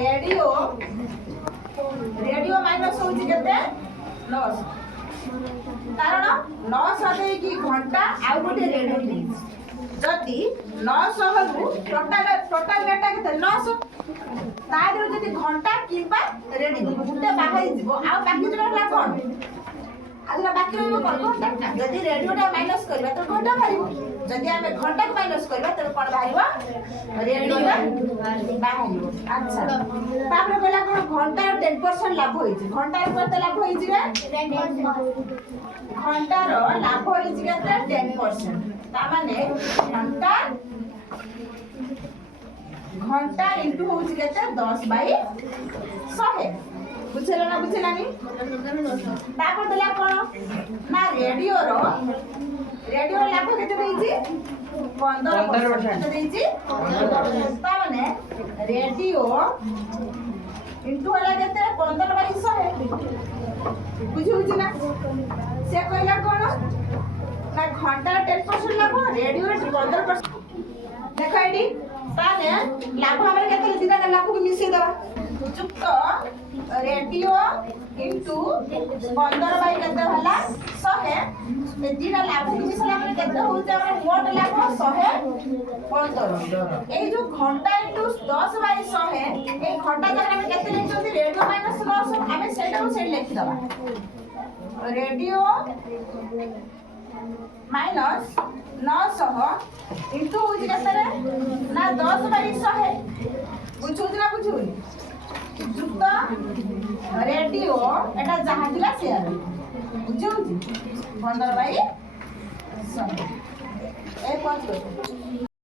radio radio minus होउची केते 900 कारण 900 दे की घंटा आ गोटे रेडियो देइछ जति 900 रु टोटल डेटा केते 900 ता दे जति घंटा किबा रेडियो गुटे बाहाई जीवो आ बाकी जोला कोन आला बाकी रहबो कोन घंटा जति रेडियोटा माइनस करबा तो घंटा बाहिबो जति हमें घंटा को माइनस करबा तो कोन बाहिबो रेडियोटा बाहिबो अच्छा तापर कहला कोन घंटा 10% लाभ होई छी घंटा रो कते लाभ होई छी रे घंटा रो लाभ होई छी केते 10% ता माने घंटा इनटू होउची केते 10/100 बुझेला ना बुझेलानी तापर देला कोन ना रेडियो लाभ केते देइची 15% देइची ता माने रेडियो इनटू वाला केते 15/100 बुझुची ना से कहला कोन ना घंटा 10% लाभ रेडियो 15% देखा एडी ताने लाभ हमरे केते दिना लाभ को मिसे दवा युक्त रेडियो इनटू 15 बाई केते होला 100 ए दिना लाभ को मिसला हमरे केते होते हमरे मोट लाभ 115 ए जो घंटा इनटू 10/100 ए घंटा जब हम केते लिखछथि रेडियो माइनस 900 हमें सेटा को सेट लिखि दवा रेडियो माइनस 900 इनटू होजी केते रे ना 10/100 बुझुछ ना बुझुनी जुक्त रेडियो एटा जहा दिला से बुझुची 15/100 ए 5